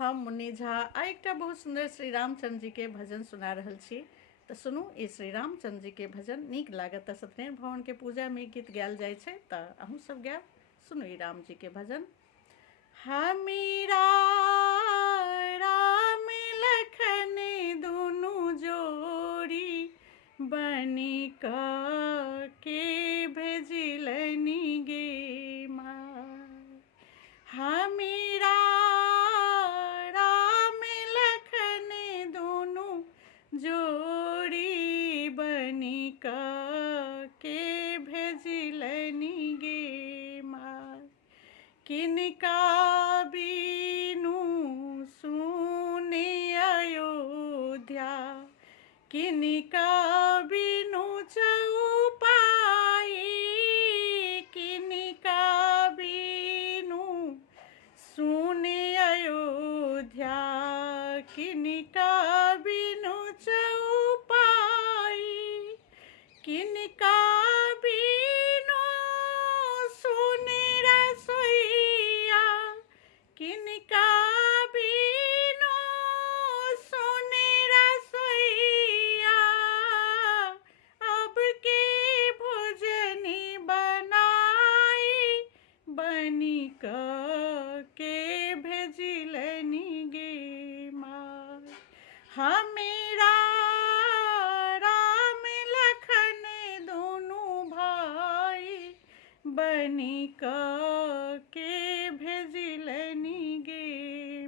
हम मुन्नी झा आ एकटा बहुत सुंदर श्री रामचंद्र जी के भजन सुना रहल छी। तऽ सुनू ई श्री रामचंद्र जी के भजन नीक लागत तऽ सत्यनारायण भगवान के पूजा में गीत गायल जाइ छै तऽ अहूँ सब गायब। सुनू ई राम जी के भजन। हमीरा राम लखन दुनु जोड़ी बनी के भेजिलनि गे माय। हमीरा राम लखन दुनु जोड़ी बनी के भेजिलनि गे माय। किनका बीनु सुने अयोध्या, किनका बीनु चौपाई, किनका बीनु सुने अयोध्या, किनका बीनु चौपाई, किनका बीनु सुने रसोइया, किनका बीनु सुने रसोइया। अब के भोजनी बनाई बनी के भेजिलनि गे माय। हमीरा राम लखन दुनु भाई बनी के भेजिलनि गे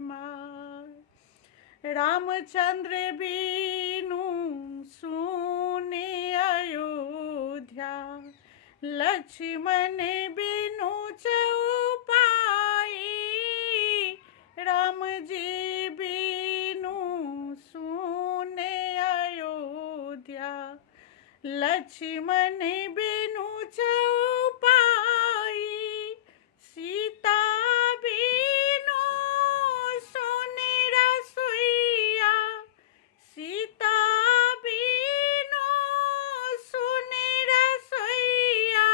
माय। रामचंद्र बीनु सुने अयोध्या, लक्ष्मण बीनु चौपाई, राम जी बीनु सुने अयोध्या, लक्ष्मण बीनु चौपाई, सीता बीनु सुने रसोइया, सीता बीनु सुने रसोइया।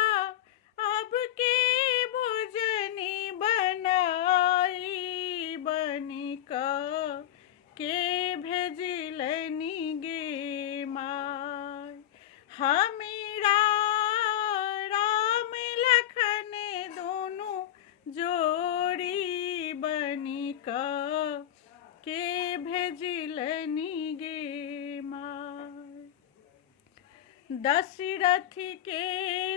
अब के भोजनी बनाई बनी के भेजिलनि गे माय। हमीरा राम लखन दुनु जोड़ी बनी के भेजिलनि गे माय। दशरथ के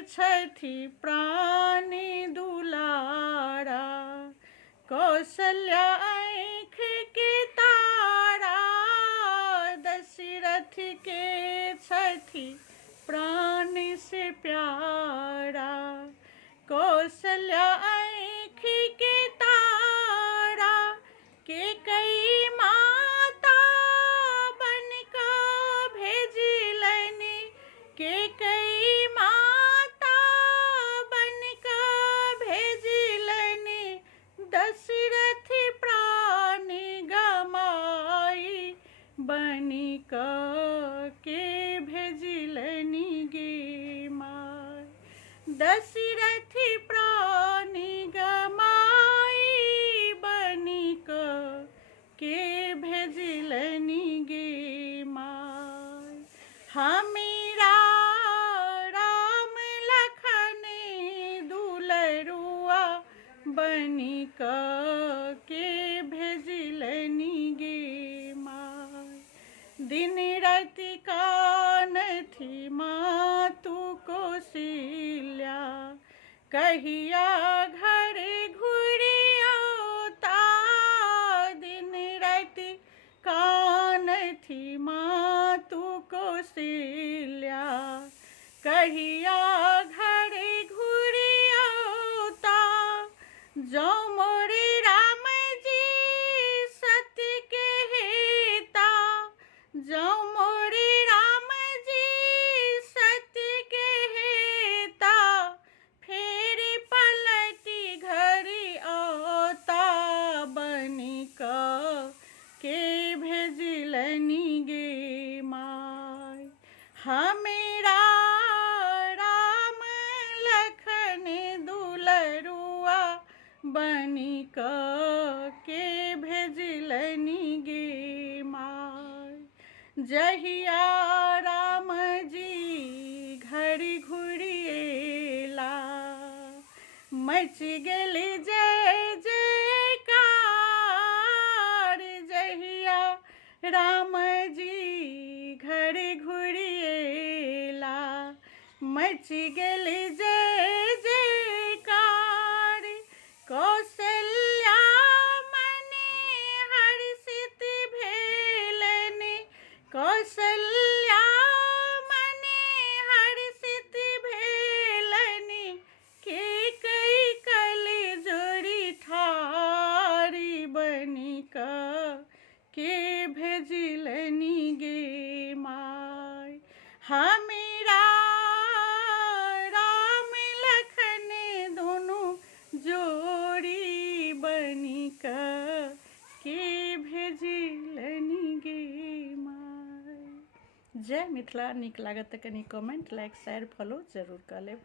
छथि प्राण दुलारा, कौशल्या आँख के तारा। दशरथ के छथि प्राण से प्यारा, कौशल्या आँख के तारा। के कई माता बनका भेजिलनि, के कई माता बनका भेजिलनि। दशरथ प्राण गमाई बनी के भेजिलनि गे माय। दशरथ प्राण गमाई बनी के भेजिलनि गे माय। हमीरा राम लखन दुलरुआ बनी के भेजिलनि गे माय। दिन राति कानथि मातु कौशल्या, कहिया घर घुरि औता। दिन राति कानथि मातु कौशल्या, कहिया घर घुरि औता। जो मोरे राम जी सत्य के हेता, जो मोरे राम जी सत्य के हेता। फेर पलटी जहिया राम जी घड़ी घुरिएला मच गेली जय जयकार। जहिया राम जी घड़ी घुरिएला मच गेली जय जयकार। कौशल्या मने हर्षित भेलनि कौशल्या मने हर्षित भेलनि के कई कली जोड़ी ठारी बनिक के भेजिलनि गे माय। हमीरा राम लखन दोनों जोड़ी बनिक के भेजिलनि गे माय। जय मिथिला। नीक लागत तऽ कनि कमेंट, लाइक, शेयर, फॉलो जरूर कऽ लेब।